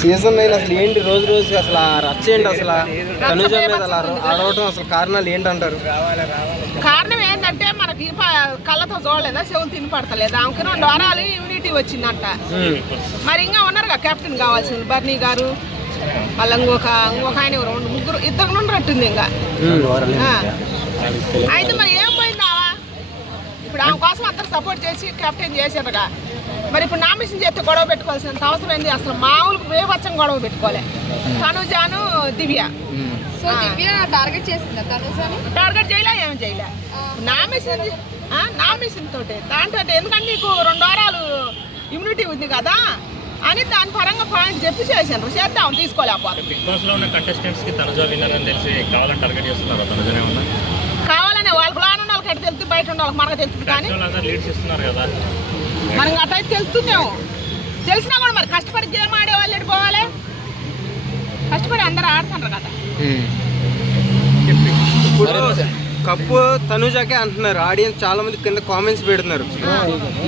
Season 9 అసలు ఏంటి రోజు రోజు అసలు రచ్చ ఏంటి అసలు తనుజ మీద అలా ఆడవటం అసలు కారణాలు ఏంటంటారు? కారణం ఏంటంటే మనకి కళ్ళతో చూడలేదా, చెవులు తిని పడతలేదు. ఆమెకి 2 వారాలు ఇమ్యూనిటీ వచ్చిందంట. మరి ఇంకా ఉన్నారుగా కెప్టెన్ కావాల్సింది బర్నీ గారు, మళ్ళీ ఇంకొక ఆయన 2 నుండి రట్టుంది ఇంకా. అయితే మరి ఏం పోయింది ఆవా? ఇప్పుడు ఆమె కోసం అందరు సపోర్ట్ చేసి కెప్టెన్ చేశారుగా. మరి ఇప్పుడు నామినేషన్ చేస్తే గొడవ పెట్టుకోవాల్సినంత అవసరం ఏంది? అసలు మామూలు వేవచ్చం గొడవ పెట్టుకోవాలి. తనుజాను దివ్య టార్గెట్ చేసిందా? టార్గెట్ చేయలే, ఏమి చేయలే. నామినేషన్ తోటే దాంట్లో ఎందుకంటే నీకు 2 వారాలు ఇమ్యూనిటీ ఉంది కదా అని దాని పరంగా పాయింట్ చెప్పి చేశాను. చేద్దాం, తీసుకోలేకపోతే. బిగ్ బాస్ లో ఉన్న కంటెస్టెంట్స్ కి తనుజ విన్నర్ అని తెలిసి కావాలని టార్గెట్ చేస్తున్నారు. తనుజనే ఉన్నా కావాలనే వాళ్ళకి లోన ఉన్న వాళ్ళకి ఎట్లా తెలుస్తుంది, బయట ఉన్న వాళ్ళకి మనకు తెలుస్తుంది. కానీ లీడ్స్ ఇస్తున్నారు కదా, మనకి అటైతే తెలుస్తుందేమో. తెలిసినా కూడా మరి కష్టపడి గేమ్ ఆడే వాళ్ళు ఎడిపోవాలి. కష్టపడి అందరూ ఆడుతున్నారు కదా. ఇప్పుడు కప్పు తనుజాకే అంటున్నారు ఆడియన్స్, చాలా మంది కింద కామెంట్స్ పెడుతున్నారు.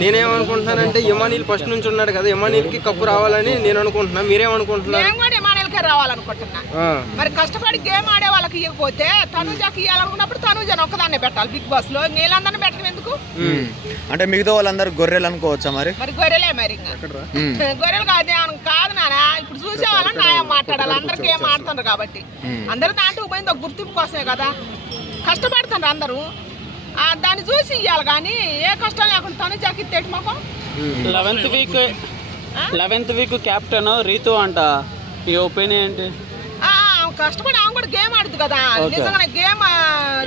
నేనేమనుకుంటున్నానంటే ఇమానీల్ ఫస్ట్ నుంచి ఉన్నాడు కదా, ఇమానీల్కి కప్పు రావాలని నేను అనుకుంటున్నా. మీరేమనుకుంటున్నారు? నేను కూడా ఇమానీల్కే రావాలనుకుంటున్నా. మరి కష్టపడి గేమ్ ఆడే వాళ్ళకి ఇవ్వకపోతే తనుజాకి ఇవ్వాలనుకున్నప్పుడు తనుజాని ఒక్కదాన్నే పెట్టాలి బిగ్ బాస్ లో. నీళ్ళందరినీ పెట్టడం ఎందుకు? అంటే మిగతా వాళ్ళందరూ గొర్రెలు అనుకోవచ్చా? మరి గొర్రెలే. మరి గొర్రెలు కాదు నానా. ఇప్పుడు చూసే వాళ్ళని న్యాయం మాట్లాడాలి. అందరికీ ఏం ఆడుతున్నారు కాబట్టి అందరూ దాంట్లో పోయింది ఒక గుర్తింపు కోసమే కదా. కష్టపడుతున్నారు అందరూ, దాన్ని చూసి ఇవ్వాలి. కానీ ఏ కష్టం లేకుండా తనుజాకి ఇచ్చేటి మాకు 11th వీక్ కెప్టెన్ రీతు అంట. ఈ ఒపీనియన్ ఏంటి? కష్టపడి ఆమె కూడా గేమ్ ఆడుతుంది కదా. నిజంగా గేమ్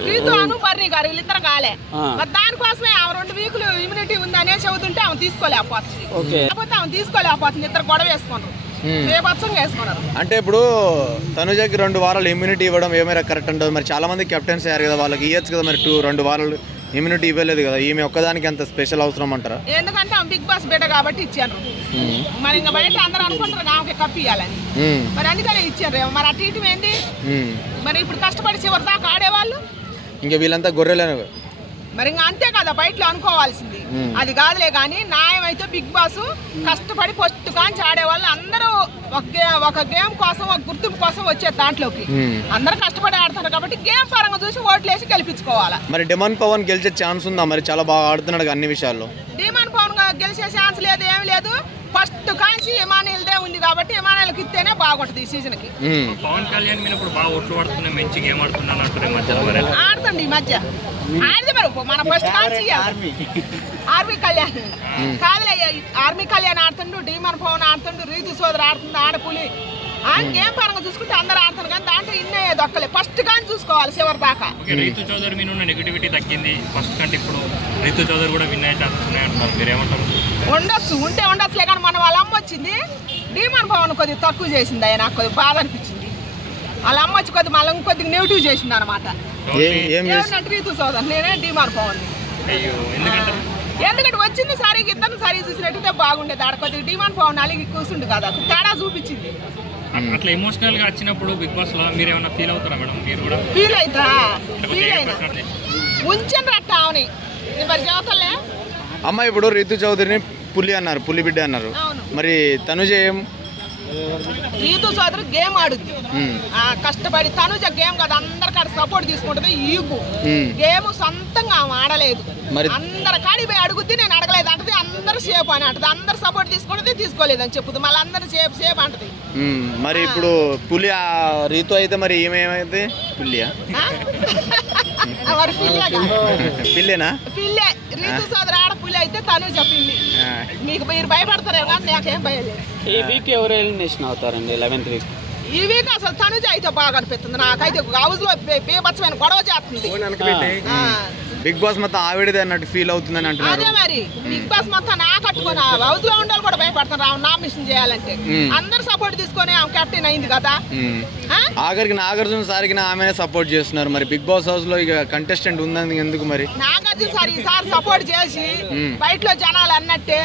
రీతు అను బర్నీ గారు వీళ్ళిద్దరు కాలే. మరి దానికోసమే ఆమె 2 వీకులు ఇమ్యూనిటీ ఉంది అనే చెబుతుంటే ఆమె తీసుకోలేకపోతుంది. లేకపోతే ఆమె తీసుకోలేకపోతుంది. ఇద్దరు గొడవ వేసుకున్నారు, బేపచ్చంగా వేసుకున్నారు. అంటే ఇప్పుడు తనుజకి 2 వారాలు ఇమ్యూనిటీ ఇవ్వడం ఏమైనా కరెక్ట్ ఉంటుంది? మరి చాలా మంది కెప్టెన్స్ అయ్యారు కదా, వాళ్ళకి ఇవ్వచ్చు కదా. మరి 2 వారాలు ఇమ్యూనిటీ ఇవ్వలేదు కదా, ఈమె ఒక్కదానికి అంత స్పెషల్ అవసరం అంటారా? ఎందుకంటే ఆమె బిగ్ బాస్ బిడ్డ కాబట్టి ఇచ్చారు. మరి ఇంకా బయట అందరూ అనుకుంటారు ఆమెకి కప్పు ఇవ్వాలని. మరి అందుకనే ఇచ్చారు. మరి అటు ఇటు ఏంది? మరి ఇప్పుడు కష్టపడి చివరి దాకా ఆడేవాళ్ళు ఇంకా వీళ్ళంతా గొర్రెలే. మరి ఇంకా అంతే కదా బయటలో అనుకోవాల్సింది. అది కాదులే. కానీ న్యాయం అయితే బిగ్ బాస్ కష్టపడి ఫస్ట్ కాంచి ఆడేవాళ్ళు అందరూ ఒక గేమ్ కోసం, ఒక గుర్తింపు కోసం వచ్చే దాంట్లోకి అందరూ కష్టపడి ఆడుతున్నారు కాబట్టి గేమ్ పరంగా చూసి ఓట్లేసి గెలిపించుకోవాలా. మరి డిమాండ్ పవన్ గెలిచే ఛాన్స్ ఉందా? మరి చాలా బాగా ఆడుతున్నాడు అన్ని విషయాల్లో. డిమాండ్ పవన్ గెలిచే ఛాన్స్ లేదు, ఏమి లేదు. ఫస్ట్ కాంచి ఇమానియల్దే ఉంది కాబట్టి ఇమానియల్కి ఇస్తేనే బాగుంటుంది ఈ సీజన్ కి. పవన్ కళ్యాణ్ మీద ఇప్పుడు బాగా ఓట్లు పడుతున్నాయి, మంచి గేమ్ ఆడుతున్నాను ఆడుతుంది ఈ మధ్య. ఆడితే మరి మన ఫస్ట్ కాంచి ఆర్మీ కళ్యాణ్ కాదులే. ఆర్మీ కళ్యాణ్ ఆడుతుండు, డిమాండ్ పవన్ ఆడుతుండు, రీతు సోదరు ఆడుతుంది, ఆడపులి. గేమ్ పరంగా చూసుకుంటే అందరూ ఆడుతున్నారు కానీ దాంట్లో ఇన్నే దొక్కలే. ఫస్ట్ కానీ చూసుకోవాలి చివరి దాకా. రీతు చౌదరి మీద ఉన్న నెగిటివిటీ తగ్గింది ఫస్ట్ కంటే. ఇప్పుడు రీతు చౌదరి కూడా విన్ అయ్యే ఛాన్సెస్ ఉన్నాయంటున్నారు, మీరేమంటారు? ఉండొచ్చులే. కానీ మన వాళ్ళ అమ్మ వచ్చింది, డిమాండ్ పవన్ కొద్దిగా తక్కువ చేసింది. ఆయన నాకు కొద్దిగా బాధ అనిపించింది. వాళ్ళ అమ్మ వచ్చి కొద్దిగా మళ్ళీ కొద్దిగా నెగిటివ్ చేసింది అనమాట. రీతు సోదరు, నేనే డిమాండ్ పవన్. ఎందుకంటే వచ్చింది సరిగ్గా ఇద్దరు సరిగ్గా చూసినట్టయితే బాగుండేది. ఆడ కొద్దిగా డిమాండ్ పవన్ అలిగి కూర్చుండు కదా, తేడా చూపించింది. అట్లా ఎమోషనల్ గా వచ్చినప్పుడు బిగ్ బాస్ లో మీరు ఏమన్నా ఫీల్ అవుతారా మేడం? మీరు కూడా ఫీల్ అయినా ఉంచండి అట్ట ఆమెని. మరి చదువుతలే అమ్మ. ఇప్పుడు రీతు చౌదరిని పులి అన్నారు, పులి బిడ్డ అన్నారు. మరి తనుజ ఏం? రీతు సోదరు గేమ్ ఆడుద్ది కష్టపడి. తనుజ గేమ్ కదా అందరికాడ సపోర్ట్ తీసుకుంటుంది. ఈకు గేమ్ సొంతంగా ఆమె ఆడలేదు. అందరి కాడి పోయి అడుగుద్ది, నేను అడగలేదు అంటది. అందరు సేపు అని అంటది. అందరు సపోర్ట్ తీసుకుంటుంది, తీసుకోలేదు అని చెప్పుద్ది. మళ్ళీ అందరు సేపు అంటది. మరి ఇప్పుడు పులి రీతు అయితే మరి ఏమేమైతే పులియా? మరి పిల్లేనా? పిల్లే. రీతు సోదరు ఆడ పులి అయితే తనుజ పిల్లి. మీకు మీరు భయపడతారేమో కానీ నాకేం భయం లేదు. ఈ వీక్ ఎవరు ఎలిమినేషన్ అవుతారండి 11th వీక్? ఈ వీక్ అసలు తనుజ అయితే బాగా అనిపిస్తుంది నాకైతే. హౌస్ లో బీభత్సమైన గొడవ చేస్తుంది. బిగ్ బాస్ మొత్తం ఆవిడదే అన్నట్టు ఫీల్ అవుతుందని అంటున్నారు. అదే మరి బిగ్ బాస్ మొత్తం నా కట్టుకుని హౌస్ లో ఉండాలి కూడా భయపడతారు ఆమె నామినేషన్ చేయాలంటే. అందరు సపోర్ట్ తీసుకొని ఆమె కెప్టెన్ అయింది కదా. ఆఖరికి నాగార్జున సారికి ఆమెనే సపోర్ట్ చేస్తున్నారు. మరి బిగ్ బాస్ హౌస్ లో ఇక కంటెస్టెంట్ ఉందని ఎందుకు? మరి నాగార్జున సార్ ఈసారి సపోర్ట్ చేసి బయటలో జనాలు అన్నట్టే